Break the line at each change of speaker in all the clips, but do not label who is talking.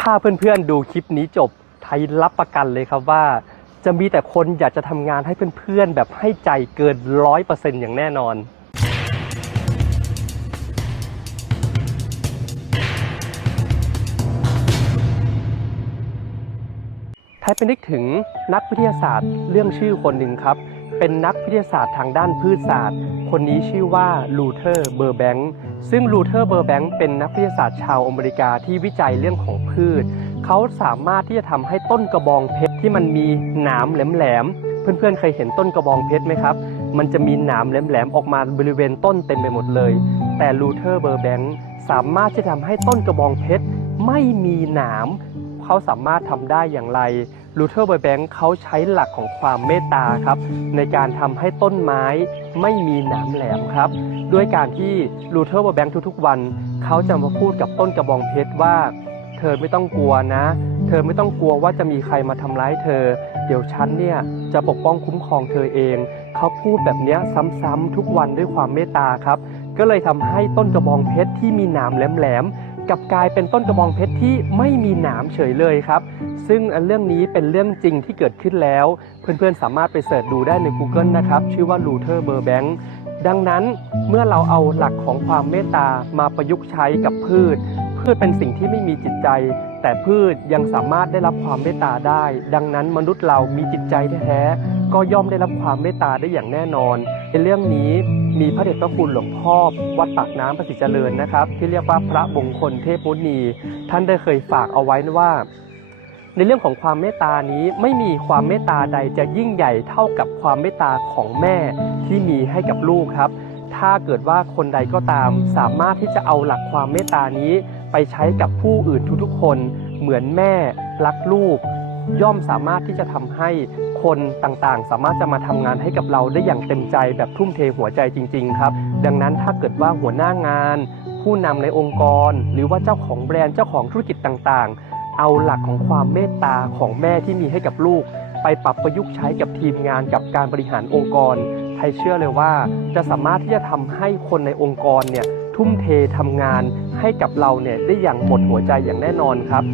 ถ้าเพื่อนๆดูคลิปนี้จบไทยรับประกันเลยครับว่า จะมีแต่คนอยากจะทำงานให้เพื่อนๆ แบบให้ใจเกินร้อยเปอร์เซ็นต์อย่างแน่นอน ไทยไปนึกถึงนักวิทยาศาสตร์เรื่องชื่อคนหนึ่งครับ เป็นนักวิทยาศาสตร์ทางด้านพืชศาสตร์ คนนี้ชื่อว่าลูเทอร์เบอร์แบงค์ซึ่งลูเทอร์เบอร์แบงค์เป็นนักวิทยาศาสตร์ชาวอเมริกาที่วิจัยเรื่องของพืช เขาสามารถที่จะทำให้ต้นกระบองเพชรที่มันมีหนามแหลมๆ เพื่อนๆ เคยเห็นต้นกระบองเพชรไหมครับ มันจะมีหนามแหลมๆ ออกมาบริเวณต้นเต็มไปหมดเลย แต่ลูเทอร์เบอร์แบงค์สามารถที่จะทำให้ต้นกระบองเพชรไม่มีหนาม เขาสามารถทำได้อย่างไร ลูเทอร์เบอร์แบงค์เขาใช้หลักของความเมตตาครับ ในการทำให้ต้นไม้ไม่มีหนามแหลมครับ ด้วยการที่ลูเทอร์เบอร์แบงค์ทุกๆ วัน เขาจะมาพูดกับต้นกระบองเพชรว่า เธอไม่ต้องกลัวนะ เธอไม่ต้องกลัวว่าจะมีใครมาทำร้ายเธอ เดี๋ยวฉันเนี่ยจะปกป้องคุ้มครองเธอเอง เขาพูดแบบนี้ซ้ำๆทุกวันด้วยความเมตตาครับ ก็เลยทำให้ต้นกระบองเพชรที่มีหนามแหลมๆ กับกลายเป็นต้นกระบองเพชรที่ไม่มีหนามเฉยเลยครับ ซึ่งเรื่องนี้เป็นเรื่องจริงที่เกิดขึ้นแล้ว เพื่อนๆสามารถไปเสิร์ชดูได้ใน Google นะครับ ชื่อว่า Luther Burbank ดังนั้นเมื่อเราเอาหลักของความเมตตามาประยุกต์ใช้กับพืช พืชเป็นสิ่งที่ไม่มีจิตใจ แต่พืชยังสามารถได้รับความเมตตาได้ ดังนั้นมนุษย์เรามีจิตใจแท้ๆก็ย่อมได้รับความเมตตาได้อย่างแน่นอนในเรื่องนี้ มีพระเดชพระคุณหลวงพ่อวัดปากน้ำประสิทธิ์เจริญนะครับ ที่เรียกว่าพระมงคลเทพมุนี ท่านได้เคยฝากเอาไว้นะว่า ในเรื่องของความเมตตานี้ไม่มีความเมตตาใดจะยิ่งใหญ่เท่ากับความเมตตาของแม่ที่มีให้กับลูกครับ ถ้าเกิดว่าคนใดก็ตาม สามารถที่จะเอาหลักความเมตตานี้ ไปใช้กับผู้อื่นทุกๆคน เหมือนแม่รักลูก ย่อมสามารถที่จะทำให้คนต่างๆ สามารถจะมาทำงานให้กับเราได้อย่างเต็มใจแบบทุ่มเทหัวใจจริง ๆ ครับ ดังนั้นถ้าเกิดว่าหัวหน้างาน ผู้นำในองค์กร หรือว่าเจ้าของแบรนด์เจ้าของธุรกิจต่างๆ เอาหลักของความเมตตาของแม่ที่มีให้กับลูก ไปปรับประยุกต์ใช้กับทีมงานกับการบริหารองค์กรไทยเชื่อเลยว่า จะสามารถที่จะทำให้คนในองค์กรเนี่ยทุ่มเททำงานให้กับเราเนี่ยได้อย่างหมดหัวใจอย่างแน่นอนครับ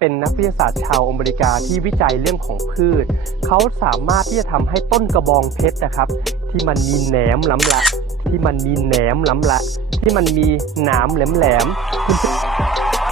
เป็นนักวิทยาศาสตร์ชาวอเมริกาที่วิจัยเรื่องของพืช เขาสามารถที่จะทำให้ต้นกระบองเพชรนะครับ ที่มันมีแหนมล้ำละ ที่มันมีแหนมล้ำละ ที่มันมีหนามแหลมๆ